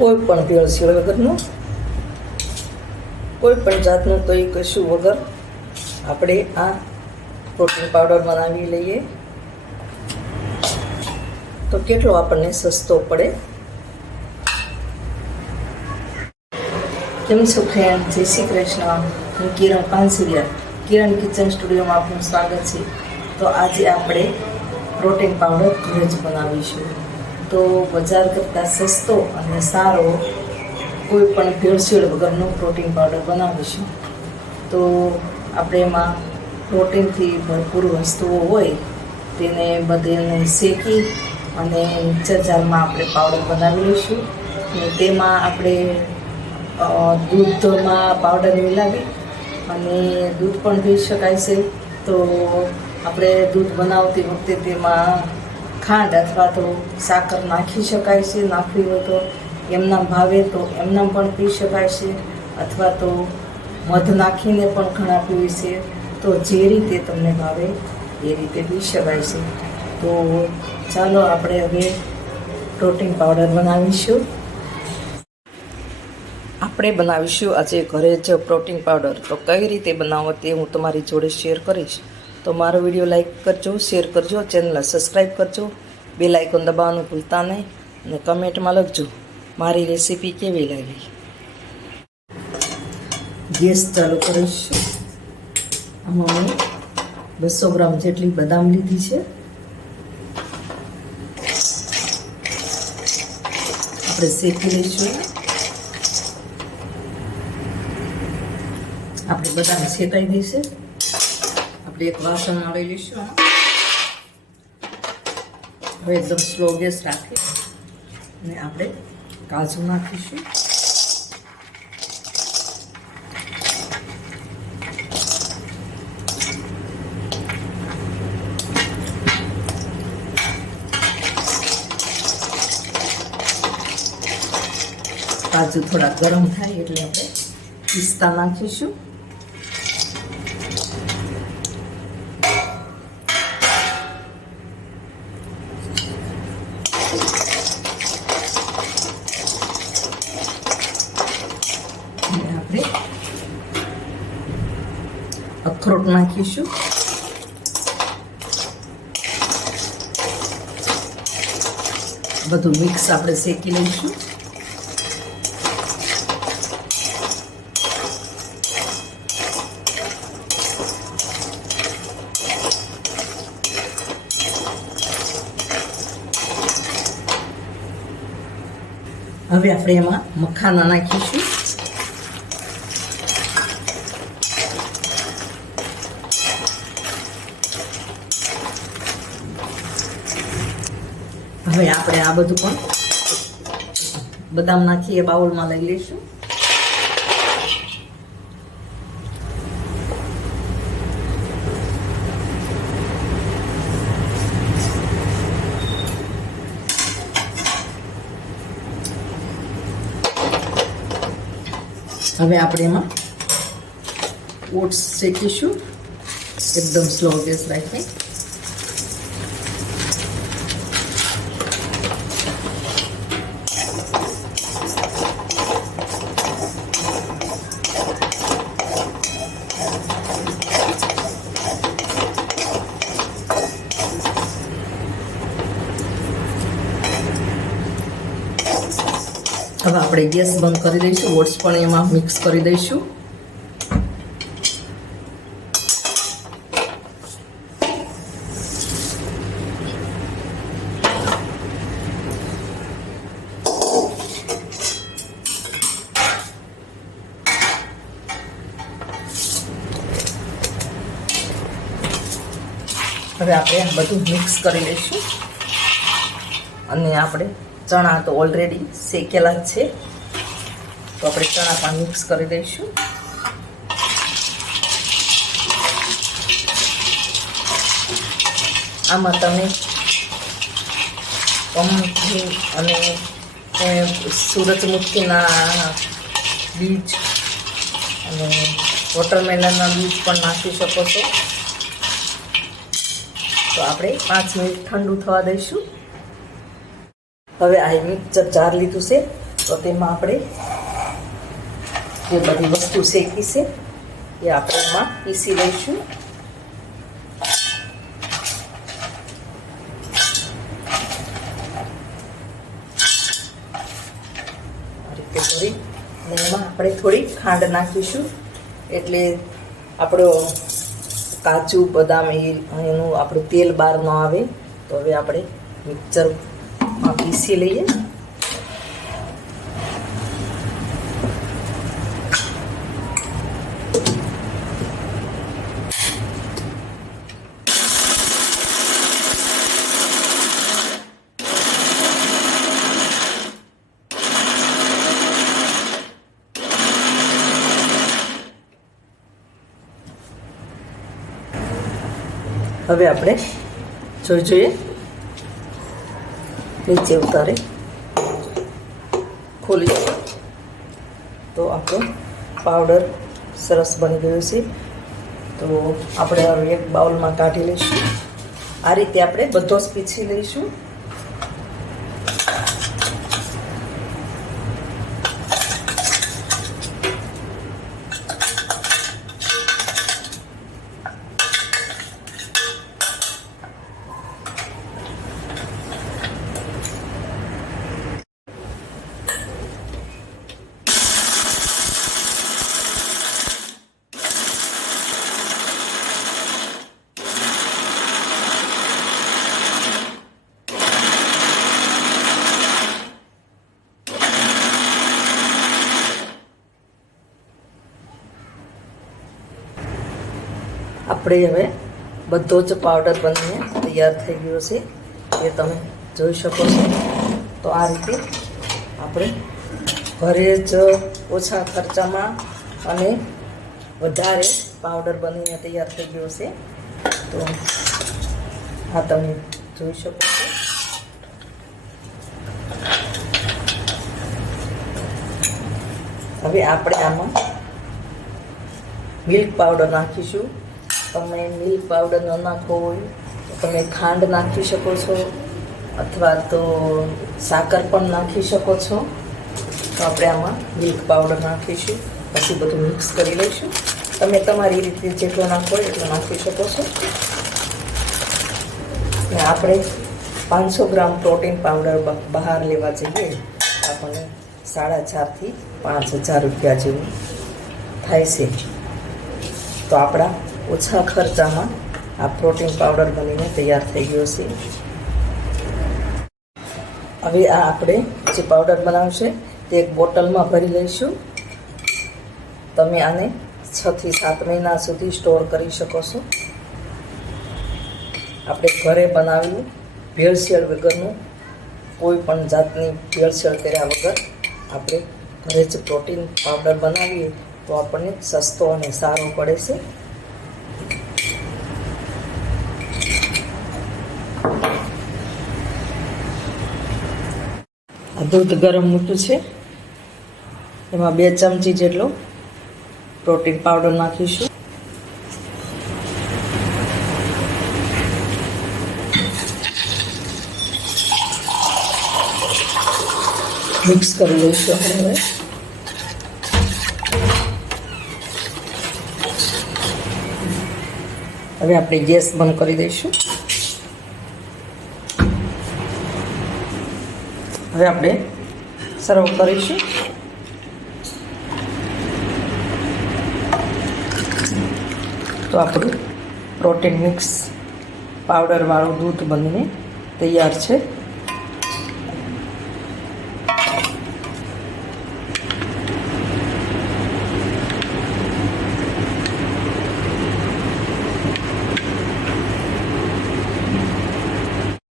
કોઈ પણ ભેળસેળ વગરનું, કોઈ પણ જાતનું કંઈ કશું વગર આપણે આ પ્રોટીન પાવડર બનાવી લઈએ તો કેટલો આપણને સસ્તો પડે. કેમ છો ફ્રેન્ડ? જય શ્રી કૃષ્ણ. હું કિરણ પાનસુરિયા, કિરણ કિચન સ્ટુડિયોમાં આપનું સ્વાગત છે. તો આજે આપણે પ્રોટીન પાવડર ઘરે જ બનાવીશું. તો બજાર કરતાં સસ્તો અને સારો કોઈ પણ ભેળસેળ વગરનો પ્રોટીન પાવડર બનાવીશું. તો આપણે એમાં પ્રોટીનથી ભરપૂર વસ્તુઓ હોય તેને બધાને શેકી અને મિક્સર જારમાં આપણે પાવડર બનાવી લઈશું. અને તેમાં આપણે દૂધમાં પાવડર મિલાવી અને દૂધ પણ પી શકાય છે. તો આપણે દૂધ બનાવતી વખતે તેમાં ખાંડ અથવા તો સાકર નાખી શકાય છે. નાખવી હોય તો એમના ભાવે તો એમના પણ પી શકાય છે, અથવા તો મધ નાખીને પણ ઘણા પીવે છે. તો જે રીતે તમને ભાવે એ રીતે પી શકાય છે. તો ચાલો આપણે હવે પ્રોટીન પાવડર બનાવીશું. આપણે બનાવીશું આજે ઘરે જ પ્રોટીન પાવડર. તો કઈ રીતે બનાવો તે હું તમારી જોડે શેર કરીશ. તો મારો વિડીયો લાઈક કરજો, શેર કરજો, ચેનલને સબસ્ક્રાઈબ કરજો, બેલ આઇકોન દબાવવાનું ભૂલતા નહીં અને કમેન્ટમાં લખજો મારી રેસીપી કેવી લાગી. ગેસ ચાલુ કરીશું. આમાં મેં 200 ગ્રામ જેટલી બદામ લીધી છે. આપણે શેકી લઈશું. આપણે બદામ શેકાઈ દઈશું. આપણે એક વાસણમાં લઈ લઈશું. હવે એકદમ સ્લો ગેસ રાખી અને આપણે કાજુ નાખીશું. કાજુ થોડા ગરમ થાય એટલે આપણે પિસ્તા નાખીશું. આપણે અખરોટ નાખીશું. બધું મિક્સ આપણે શેકી લઈશું. હવે આપણે એમાં મખાના નાખીશું. હવે આપણે આ બધું પણ બદામ નાખીએ બાઉલમાં લઈ લઈશું. હવે આપણે એમાં ઓટ્સ શેકીશું એકદમ સ્લો ગેસ રાખી. હવે આપણે ગેસ બંધ કરી દઈશું. ઓટ્સ પણ એમાં મિક્સ કરી દઈશું. હવે આપણે બધું મિક્સ કરી લઈશું. અને આપણે ચણા તો ઓલરેડી શેકેલા જ છે, તો આપણે ચણા પણ મિક્સ કરી દઈશું. આમાં તમે પમ્પકિન અને સૂરજમુખીના બીજ અને વોટરમેલનના બીજ પણ નાખી શકો છો. તો આપણે 5 મિનિટ ઠંડુ થવા દઈશું. હવે આ મિક્સર જાર લીધું છે, તો તેમાં આપણે જે બધી વસ્તુ શેકી છે એ આપણે એમાં પીસી લઈશું. આ રીતે ભરી અને એમાં આપણે થોડી ખાંડ નાખીશું, એટલે આપણો કાજુ બદામ એનું આપણું તેલ બહાર ન આવે. તો હવે આપણે મિક્સરમાં પીસી લઈએ. હવે આપણે જોઈએ નીચે ઉતારે ખોલી તો આપણો પાવડર સરસ બની ગયો છે. તો આપણે હવે એક બાઉલમાં કાઢી લઈશું. આ રીતે આપણે બધો જ પીસી લઈશું. આપણે હવે બધો જ પાવડર બનીને તૈયાર થઈ ગયો છે, એ તમે જોઈ શકો છો. તો આ રીતે આપણે ઘરે જ ઓછા ખર્ચામાં અને વધારે પાવડર બનીને તૈયાર થઈ ગયો છે. તો આ તમે જોઈ શકો છો. હવે આપણે આમાં મિલ્ક પાવડર નાખીશું. તમે મિલ્ક પાવડર ન નાખવો હોય તો તમે ખાંડ નાખી શકો છો, અથવા તો સાકર પણ નાખી શકો છો. તો આપણે આમાં મિલ્ક પાવડર નાખીશું, પછી બધું મિક્સ કરી લઈશું. તમે તમારી રીતે જેટલો નાખવો હોય એટલો નાખી શકો છો. ને આપણે 500 ગ્રામ પ્રોટીન પાવડર બહાર લેવા જઈએ આપણને 4,500 થી 5,000 રૂપિયા જેવું થાય છે. તો આપણા ઓછા ખર્ચામાં આ પ્રોટીન પાવડર બનીને તૈયાર થઈ ગયો છે. હવે આ આપણે જે પાવડર બનાવશે તે એક બોટલમાં ભરી લઈશું. તમે આને 6 થી 7 મહિના સુધી સ્ટોર કરી શકો છો. આપણે ઘરે બનાવેલું ભેળસેળ વગરનું, કોઈ પણ જાતની ભેળસેળ કર્યા વગર આપણે ઘરે જ પ્રોટીન પાવડર બનાવીએ તો આપણને સસ્તો અને સારો પડે છે. દૂધ ગરમ મૂક્યું છે, એમાં 2 ચમચી જેટલો પ્રોટીન પાવડર નાખીશું. મિક્સ કરી લઈશું આપણે. હવે આપણે ગેસ બંધ કરી દઈશું. હવે આપણે સર્વ કરીશું. તો આપણું પ્રોટીન મિક્સ પાવડરવાળું દૂધ બનીને તૈયાર છે.